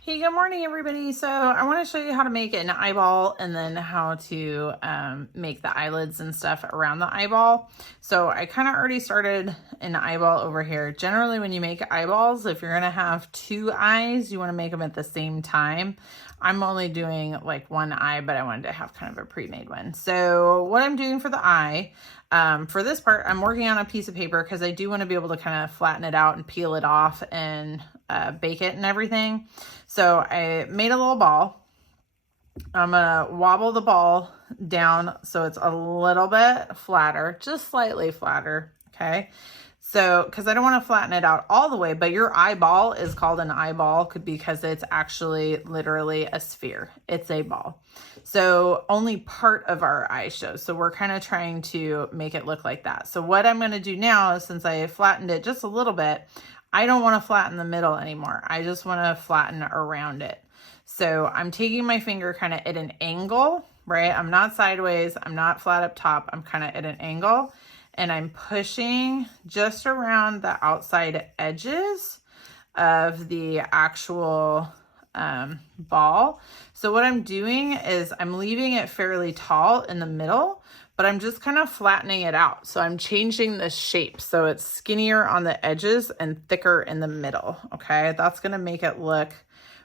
Hey, good morning, everybody. So I want to show you how to make an eyeball and then how to make the eyelids and stuff around the eyeball. So I kind of already started an eyeball over here. Generally, when you make eyeballs, if you're going to have two eyes, you want to make them at the same time. I'm only doing like one eye, but I wanted to have kind of a pre-made one. So what I'm doing for the eye, for this part, I'm working on a piece of paper because I do want to be able to kind of flatten it out and peel it off and bake it and everything. So I made a little ball. I'm gonna wobble the ball down so it's a little bit flatter, just slightly flatter, okay? So, because I don't want to flatten it out all the way, but your eyeball is called an eyeball because it's actually literally a sphere. It's a ball. So only part of our eye shows. So we're kind of trying to make it look like that. So what I'm going to do now is, since I flattened it just a little bit, I don't want to flatten the middle anymore. I just want to flatten around it. So I'm taking my finger kind of at an angle, right? I'm not sideways. I'm not flat up top. I'm kind of at an angle. And I'm pushing just around the outside edges of the actual ball. So what I'm doing is I'm leaving it fairly tall in the middle, but I'm just kind of flattening it out. So I'm changing the shape. So it's skinnier on the edges and thicker in the middle. Okay, that's going to make it look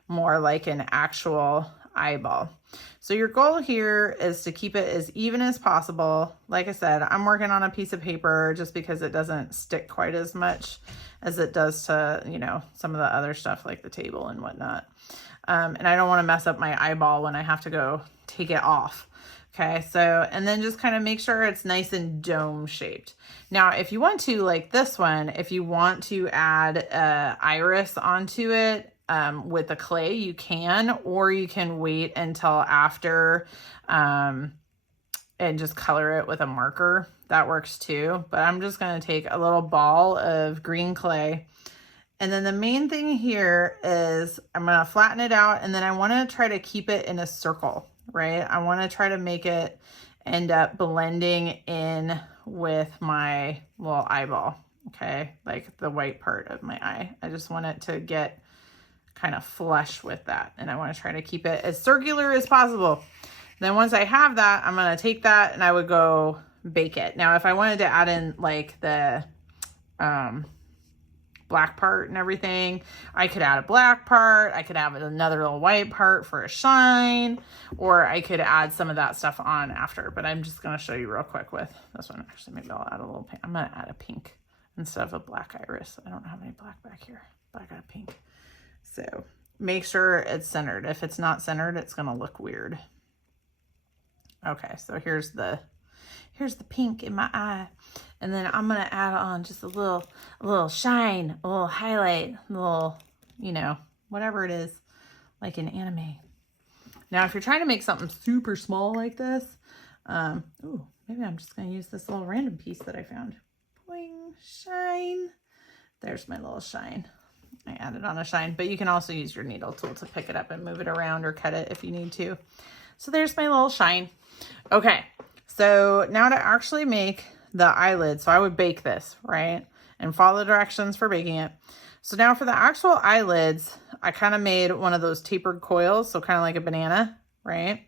more like an actual eyeball. So your goal here is to keep it as even as possible. Like I said, I'm working on a piece of paper just because it doesn't stick quite as much as it does to, you know, some of the other stuff like the table and whatnot. And I don't want to mess up my eyeball when I have to go take it off. Okay, so, and then just kind of make sure it's nice and dome shaped. Now, if you want to, like this one, if you want to add iris onto it, with the clay, you can, or you can wait until after and just color it with a marker. That works too. But I'm just going to take a little ball of green clay. And then the main thing here is I'm going to flatten it out, and then I want to try to keep it in a circle, right? I want to try to make it end up blending in with my little eyeball, okay? Like the white part of my eye. I just want it to get kind of flush with that. And I want to try to keep it as circular as possible. Then once I have that, I'm going to take that and I would go bake it. Now, if I wanted to add in like the black part and everything, I could add a black part. I could add another little white part for a shine, or I could add some of that stuff on after. But I'm just going to show you real quick with this one. Actually, maybe I'll add a little pink. I'm going to add a pink instead of a black iris. I don't have any black back here, but I got a pink. So make sure it's centered. If it's not centered, it's going to look weird. Okay, so here's the pink in my eye. And then I'm going to add on just a little shine, a little highlight, a little, you know, whatever it is, like in anime. Now, if you're trying to make something super small like this, ooh, maybe I'm just going to use this little random piece that I found. Boing, shine. There's my little shine. I added on a shine, but you can also use your needle tool to pick it up and move it around or cut it if you need to. So there's my little shine. Okay, so now to actually make the eyelid. So I would bake this, right? And follow the directions for baking it. So now for the actual eyelids, I kind of made one of those tapered coils. So kind of like a banana, right?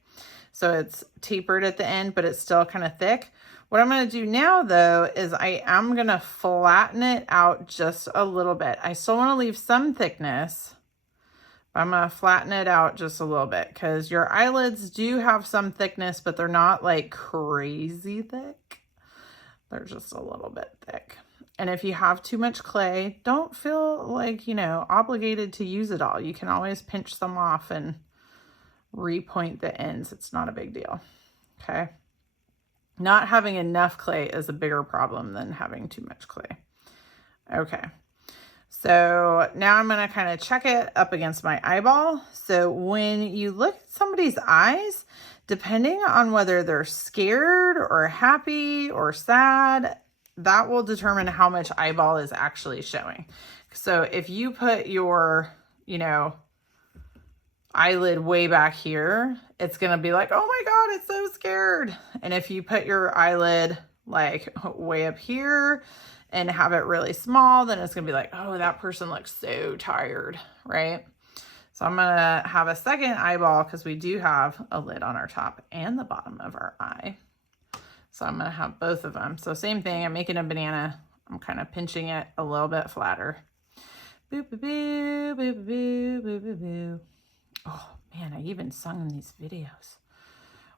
So it's tapered at the end, but it's still kind of thick. What I'm going to do now, though, is I am going to flatten it out just a little bit. I still want to leave some thickness, but I'm going to flatten it out just a little bit because your eyelids do have some thickness, but they're not like crazy thick. They're just a little bit thick. And if you have too much clay, don't feel like, you know, obligated to use it all. You can always pinch some off and repoint the ends. It's not a big deal. Okay. Not having enough clay is a bigger problem than having too much clay. Okay, so now I'm going to kind of check it up against my eyeball. So when you look at somebody's eyes, depending on whether they're scared or happy or sad, that will determine how much eyeball is actually showing. So if you put your, you know, eyelid way back here, it's going to be like, oh my God, it's so scared. And if you put your eyelid like way up here and have it really small, then it's going to be like, oh, that person looks so tired, right? So I'm gonna have a second eyeball because we do have a lid on our top and the bottom of our eye. So I'm gonna have both of them. So same thing, I'm making a banana. I'm kind of pinching it a little bit flatter. Boo, boo, boo, boo, boo, boo, boo, boo. Oh man, I even sung in these videos.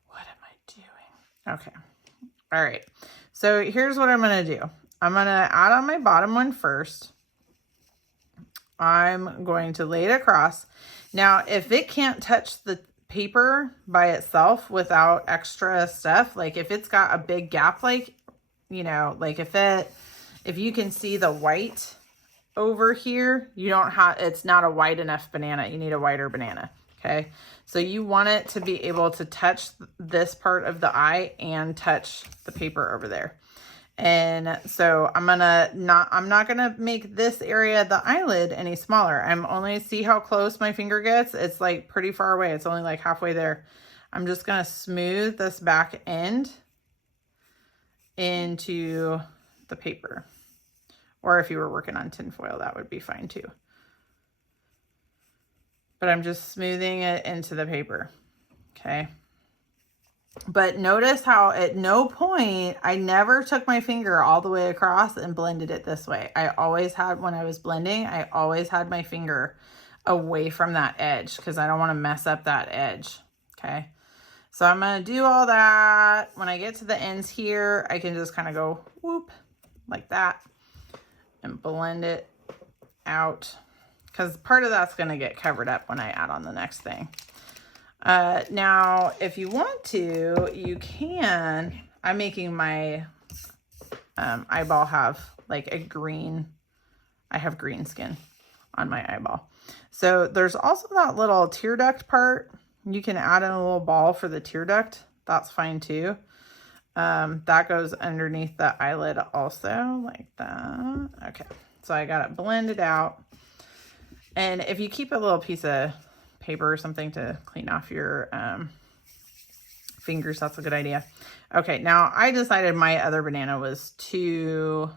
What am I doing? Okay. All right. So here's what I'm going to do. I'm going to add on my bottom one first. I'm going to lay it across. Now, if it can't touch the paper by itself without extra stuff, like if it's got a big gap, like, you know, like if you can see the white over here, you don't have, it's not a wide enough banana. You need a wider banana. Okay. So you want it to be able to touch this part of the eye and touch the paper over there. And so I'm not going to make this area, the eyelid, any smaller. I'm only, see how close my finger gets? It's like pretty far away. It's only like halfway there. I'm just going to smooth this back end into the paper. Or if you were working on tinfoil, that would be fine too. But I'm just smoothing it into the paper. Okay. But notice how at no point, I never took my finger all the way across and blended it this way. I always had, when I was blending, I always had my finger away from that edge because I don't want to mess up that edge. Okay. So I'm going to do all that. When I get to the ends here, I can just kind of go whoop like that and blend it out because part of that's going to get covered up when I add on the next thing. Now, if you want to, you can, I'm making my eyeball have like a green, I have green skin on my eyeball. So there's also that little tear duct part. You can add in a little ball for the tear duct. That's fine too. That goes underneath the eyelid also like that. Okay. So I got it blended out. And if you keep a little piece of paper or something to clean off your fingers, that's a good idea. Okay, now I decided my other banana was too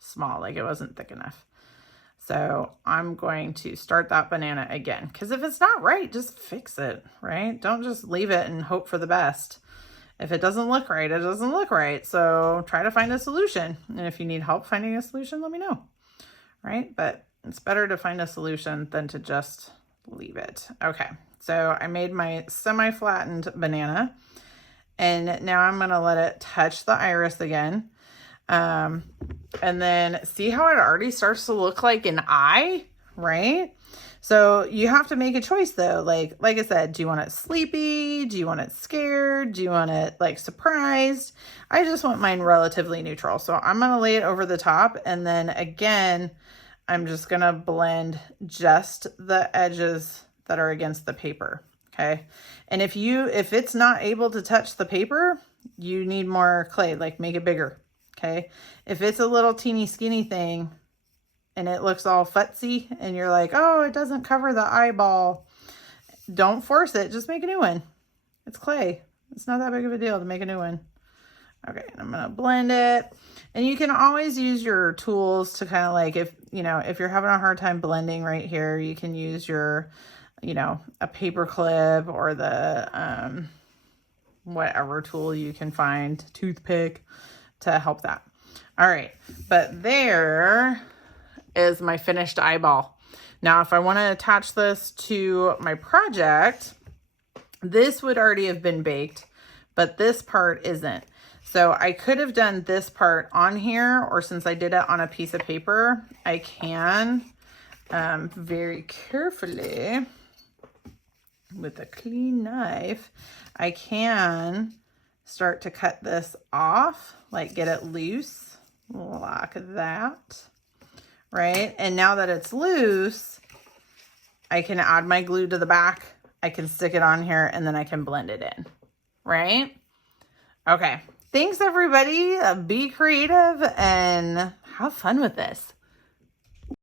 small, like it wasn't thick enough. So I'm going to start that banana again, because if it's not right, just fix it, right? Don't just leave it and hope for the best. If it doesn't look right, it doesn't look right. So try to find a solution. And if you need help finding a solution, let me know, right? But it's better to find a solution than to just leave it. Okay, so I made my semi-flattened banana and now I'm going to let it touch the iris again. And then see how it already starts to look like an eye, right? So you have to make a choice though. Like I said, do you want it sleepy? Do you want it scared? Do you want it like surprised? I just want mine relatively neutral. So I'm going to lay it over the top. And then again, I'm just going to blend just the edges that are against the paper. Okay. And if it's not able to touch the paper, you need more clay, like make it bigger. Okay. If it's a little teeny skinny thing and it looks all futzy and you're like, oh, it doesn't cover the eyeball, don't force it. Just make a new one. It's clay. It's not that big of a deal to make a new one. Okay. I'm going to blend it. And you can always use your tools to kind of like, if you're having a hard time blending right here, you can use your, a paper clip or the, whatever tool you can find, toothpick, to help that. All right. But there is my finished eyeball. Now, if I want to attach this to my project, this would already have been baked, but this part isn't. So I could have done this part on here, or since I did it on a piece of paper, I can very carefully with a clean knife, I can start to cut this off, like get it loose like that, right? And now that it's loose, I can add my glue to the back, I can stick it on here, and then I can blend it in, right? Okay. Thanks, everybody. Be creative and have fun with this.